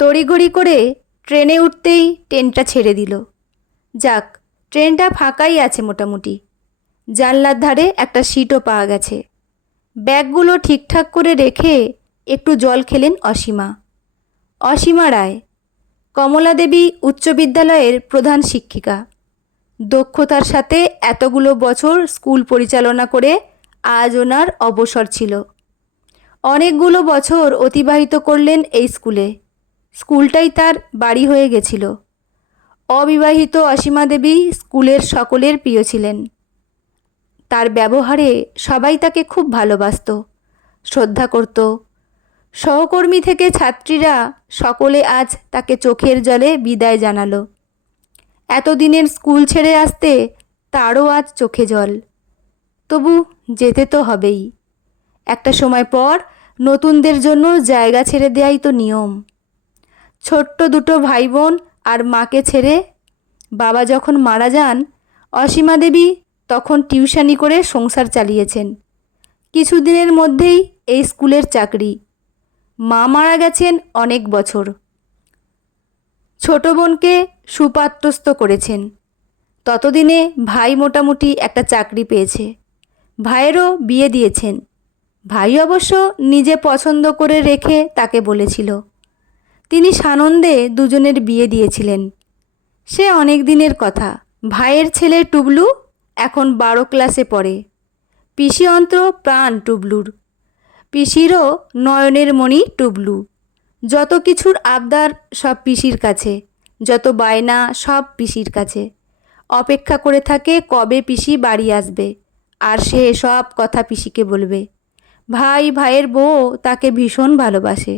তড়িঘড়ি করে ট্রেনে উঠতেই ট্রেনটা ছেড়ে দিল। যাক, ট্রেনটা ফাঁকাই আছে মোটামুটি। জানলার ধারে একটা সিটও পাওয়া গেছে। ব্যাগগুলো ঠিকঠাক করে রেখে একটু জল খেলেন অসীমা। অসীমা রায়, কমলা দেবী উচ্চ বিদ্যালয়ের প্রধান শিক্ষিকা। দক্ষতার সাথে এতগুলো বছর স্কুল পরিচালনা করে আজ ওনার অবসর ছিল। অনেকগুলো বছর অতিবাহিত করলেন এই স্কুলে। স্কুলটাই তার বাড়ি হয়ে গেছিল। অবিবাহিত অসীমা দেবী স্কুলের সকলের প্রিয় ছিলেন। তার ব্যবহারে সবাই তাকে খুব ভালোবাসত, শ্রদ্ধা করত। সহকর্মী থেকে ছাত্রীরা সকলে আজ তাকে চোখের জলে বিদায় জানালো। এতদিনের স্কুল ছেড়ে আসতে তারও আজ চোখে জল। তবু যেতে তো হবেই। একটা সময় পর নতুনদের জন্য জায়গা ছেড়ে দেওয়াই তো নিয়ম। ছোট্ট দুটো ভাই বোন আর মাকে ছেড়ে বাবা যখন মারা যান, অসীমা দেবী তখন টিউশনি করে সংসার চালিয়েছেন। কিছুদিনের মধ্যেই এই স্কুলের চাকরি। মা মারা গেছেন অনেক বছর। ছোট বোনকে সুপাত্রস্থ করেছেন। ততদিনে ভাই মোটামুটি একটা চাকরি পেয়েছে। ভাইয়েরও বিয়ে দিয়েছেন। ভাই অবশ্য নিজে পছন্দ করে রেখে তাকে বলেছিল। তিনি সানন্দে দুজনের বিয়ে দিয়েছিলেন। সে অনেক দিনের কথা। ভাইয়ের ছেলে টুবলু এখন 12 ক্লাসে পড়ে। পিসি অন্ত্র প্রাণ টুবলুর। পিসিরও নয়নের মণি টুবলু। যত কিছুর আবদার সব পিসির কাছে, যত বায়না সব পিসির কাছে। অপেক্ষা করে থাকে কবে পিসি বাড়ি আসবে, আর সে সব কথা পিসিকে বলবে। ভাই ভাইয়ের বউ তাকে ভীষণ ভালোবাসে,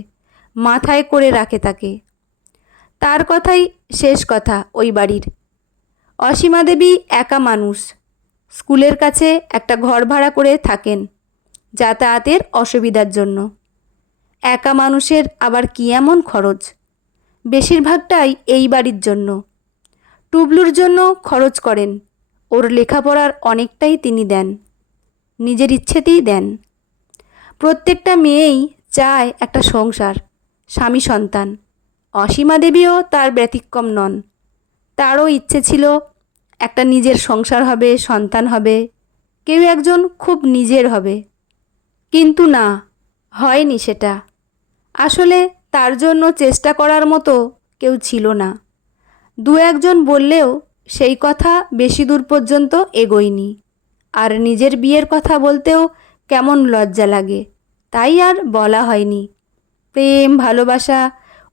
মাথায় করে রাখে তাকে। তার কথাই শেষ কথা ওই বাড়ির। অসীমা দেবী একা মানুষ। স্কুলের কাছে একটা ঘর ভাড়া করে থাকেন যাতায়াতের অসুবিধার জন্য। একা মানুষের আবার কী এমন খরচ? বেশিরভাগটাই এই বাড়ির জন্য। টুবলুর জন্য খরচ করেন। ওর লেখাপড়ার অনেকটাই তিনি দেন, নিজের ইচ্ছেতেই দেন। প্রত্যেকটা মেয়েই চায় একটা সংসার, স্বামী সন্তান। অসীমা দেবীও তার ব্যতিক্রম নন। তারও ইচ্ছে ছিল একটা নিজের সংসার হবে, সন্তান হবে, কেউ একজন খুব নিজের হবে। কিন্তু না, হয়নি সেটা। আসলে তার জন্য চেষ্টা করার মতো কেউ ছিল না। দু একজন বললেও সেই কথা বেশি দূর পর্যন্ত এগোয়নি। আর নিজের বিয়ের কথা বলতেও কেমন লজ্জা লাগে, তাই আর বলা হয়নি। প্রেম ভালোবাসা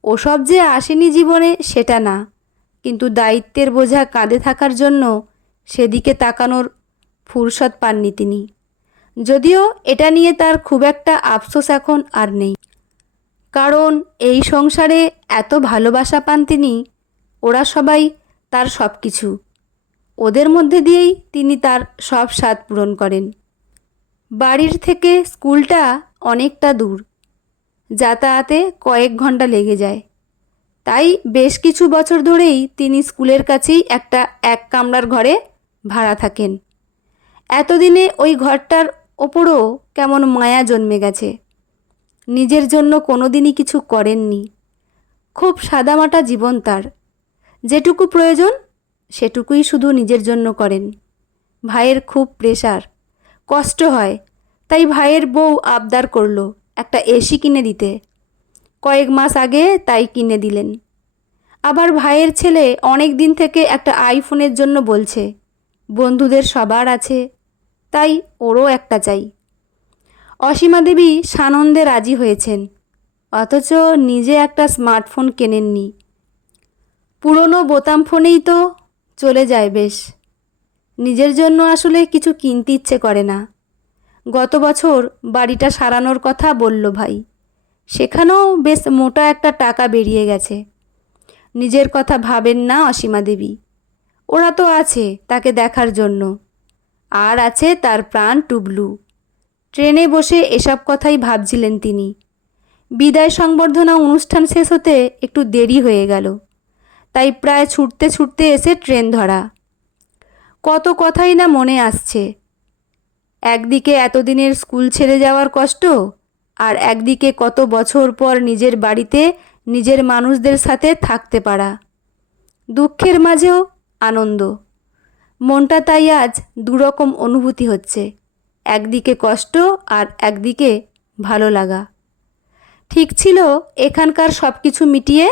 ওসব যে আসেনি জীবনে সেটা না, কিন্তু দায়িত্বের বোঝা কাঁধে থাকার জন্য সেদিকে তাকানোর ফুরসত পাননি তিনি। যদিও এটা নিয়ে তার খুব একটা আফসোস এখন আর নেই, কারণ এই সংসারে এত ভালোবাসা পান তিনি। ওরা সবাই তার সব কিছু। ওদের মধ্যে দিয়েই তিনি তার সব স্বাদ পূরণ করেন। বাড়ির থেকে স্কুলটা অনেকটা দূর। যাতায়াতে কয়েক ঘন্টা লেগে যায়। তাই বেশ কিছু বছর ধরেই তিনি স্কুলের কাছেই একটা এক কামরার ঘরে ভাড়া থাকেন। এতদিনে ওই ঘরটার ওপরও কেমন মায়া জন্মে গেছে। নিজের জন্য কোনো দিনই কিছু করেননি। খুব সাদামাটা জীবন তার। যেটুকু প্রয়োজন সেটুকুই শুধু নিজের জন্য করেন। ভাইয়ের খুব প্রেশার, কষ্ট হয়, তাই ভাইয়ের বউ আবদার করলো একটা এসি কিনে দিতে। কয়েক মাস আগে তাই কিনে দিলেন। আবার ভাইয়ের ছেলে অনেক দিন থেকে একটা আইফোনের জন্য বলছে। বন্ধুদের সবার আছে, তাই ওরও একটা চাই। অসীমা দেবী সানন্দে রাজি হয়েছেন, অথচ নিজে একটা স্মার্টফোন কেনেননি। পুরনো বোতাম ফোনেই তো চলে যায় বেশ। নিজের জন্য আসলে কিছু কিনতে ইচ্ছে করে না। গত বছর বাড়িটা সারানোর কথা বলল ভাই। সেখানেও বেশ মোটা একটা টাকা বেরিয়ে গেছে। নিজের কথা ভাবেন না অসীমা দেবী। ওরা তো আছে তাকে দেখার জন্য, আর আছে তার প্রাণ টুবলু। ট্রেনে বসে এসব কথাই ভাবছিলেন তিনি। বিদায় সংবর্ধনা অনুষ্ঠান শেষ হতে একটু দেরি হয়ে গেল, তাই প্রায় ছুটতে ছুটতে এসে ট্রেন ধরা। কত কথাই না মনে আসছে। একদিকে এতদিনের স্কুল ছেড়ে যাওয়ার কষ্ট, আর একদিকে কত বছর পর নিজের বাড়িতে নিজের মানুষদের সাথে থাকতে পারা, দুঃখের মাঝেও আনন্দ। মনটা তাই আজ দুরকম অনুভূতি হচ্ছে, একদিকে কষ্ট আর একদিকে ভালো লাগা। ঠিক ছিল এখানকার সব কিছু মিটিয়ে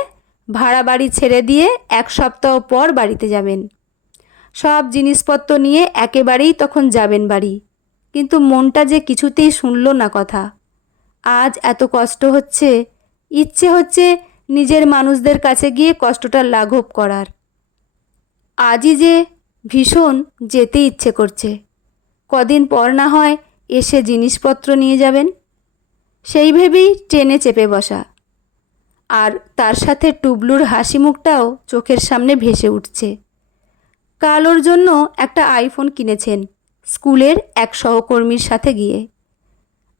ভাড়া বাড়ি ছেড়ে দিয়ে 1 সপ্তাহ পর বাড়িতে যাবেন। সব জিনিসপত্র নিয়ে একেবারেই তখন যাবেন বাড়ি, কিন্তু মনটা যে কিছুতেই শুনল না কথা। আজ এত কষ্ট হচ্ছে, ইচ্ছে হচ্ছে নিজের মানুষদের কাছে গিয়ে কষ্টটা লাঘব করার। আজই যে ভীষণ যেতে ইচ্ছে করছে, কদিন পর না হয় এসে জিনিসপত্র নিয়ে যাবেন। সেই ভেবেই ট্রেনে চেপে বসা, আর তার সাথে টুবলুর হাসি মুখটাও চোখের সামনে ভেসে উঠছে। কাল ওর জন্য একটা আইফোন কিনেছেন স্কুলের এক সহকর্মীর সাথে গিয়ে।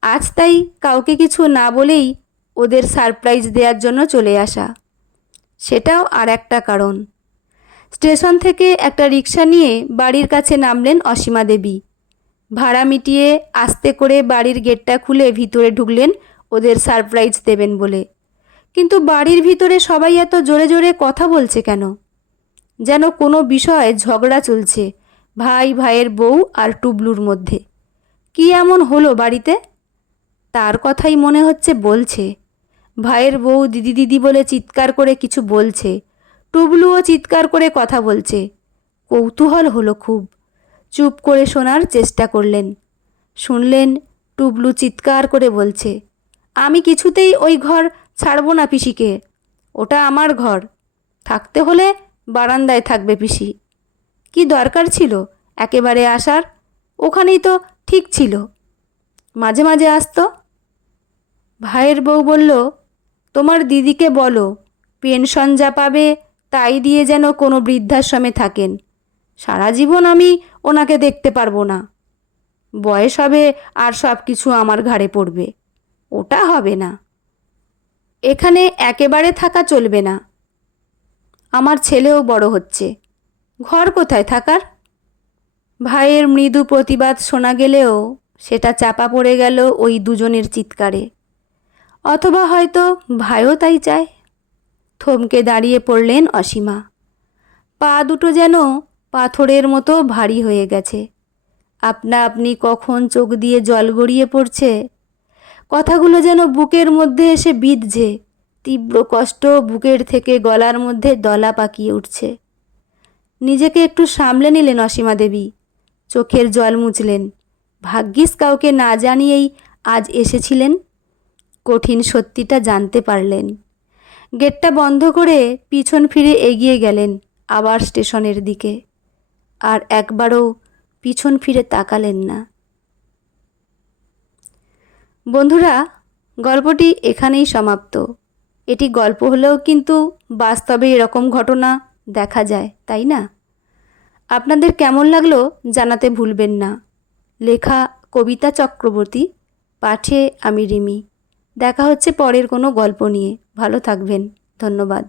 আজ তাই কাউকে কিছু না বলেই ওদের সারপ্রাইজ দেওয়ার জন্য চলে আসা। সেটাও আর একটা কারণ। স্টেশন থেকে একটা রিক্সা নিয়ে বাড়ির কাছে নামলেন অসীমা দেবী। ভাড়া মিটিয়ে আস্তে করে বাড়ির গেটটা খুলে ভিতরে ঢুকলেন ওদের সারপ্রাইজ দেবেন বলে। কিন্তু বাড়ির ভিতরে সবাই এত জোরে জোরে কথা বলছে কেন? যেন কোনো বিষয়ে ঝগড়া চলছে ভাই, ভাইয়ের বউ আর টুবলুর মধ্যে। কি এমন হলো বাড়িতে? তার কথাই মনে হচ্ছে বলছে। ভাইয়ের বউ দিদি দিদি বলে চিৎকার করে কিছু বলছে, টুবলুও চিৎকার করে কথা বলছে। কৌতূহল হলো খুব। চুপ করে শোনার চেষ্টা করলেন। শুনলেন টুবলু চিৎকার করে বলছে, আমি কিছুতেই ওই ঘর ছাড়ব না পিসিকে, ওটা আমার ঘর, থাকতে হলে বারান্দায় থাকবে পিসি। কি দরকার ছিল একেবারে আসার? ওখানেই তো ঠিক ছিল, মাঝে মাঝে আসতো। ভাইয়ের বউ বলল, তোমার দিদিকে বলো পেনশন যা পাবে তাই দিয়ে যেন কোনো বৃদ্ধাশ্রমে থাকেন। সারা জীবন আমি ওনাকে দেখতে পারবো না। বয়স হবে আর সব কিছু আমার ঘাড়ে পড়বে, ওটা হবে না। এখানে একেবারে থাকা চলবে না। আমার ছেলেও বড় হচ্ছে, ঘর কোথায় থাকার? ভাইয়ের মৃদু প্রতিবাদ শোনা গেলেও সেটা চাপা পড়ে গেল ওই দুজনের চিৎকারে। অথবা হয়তো ভাইও তাই চায়। থমকে দাঁড়িয়ে পড়লেন অসীমা। পা দুটো যেন পাথরের মতো ভারী হয়ে গেছে। আপনা আপনি কখন চোখ দিয়ে জল গড়িয়ে পড়ছে। কথাগুলো যেন বুকের মধ্যে এসে বিঁধছে। তীব্র কষ্ট বুকের থেকে গলার মধ্যে দলা পাকিয়ে উঠছে। নিজেকে একটু সামলে নিলেন অসীমা দেবী। চোখের জল মুছলেন। ভাগ্যিস কাউকে না জানিয়েই আজ এসেছিলেন। কঠিন সত্যিটা জানতে পারলেন। গেটটা বন্ধ করে পিছন ফিরে এগিয়ে গেলেন আবার স্টেশনের দিকে। আর একবারও পিছন ফিরে তাকালেন না। বন্ধুরা, গল্পটি এখানেই সমাপ্ত। এটি গল্প হলেও কিন্তু বাস্তবে এরকম ঘটনা দেখা যায়, তাই না? আপনাদের কেমন লাগলো জানাতে ভুলবেন না। লেখা কবিতা চক্রবর্তী, পাঠে আমি রিমি। দেখা হচ্ছে পরের কোনো গল্প নিয়ে। ভালো থাকবেন। ধন্যবাদ।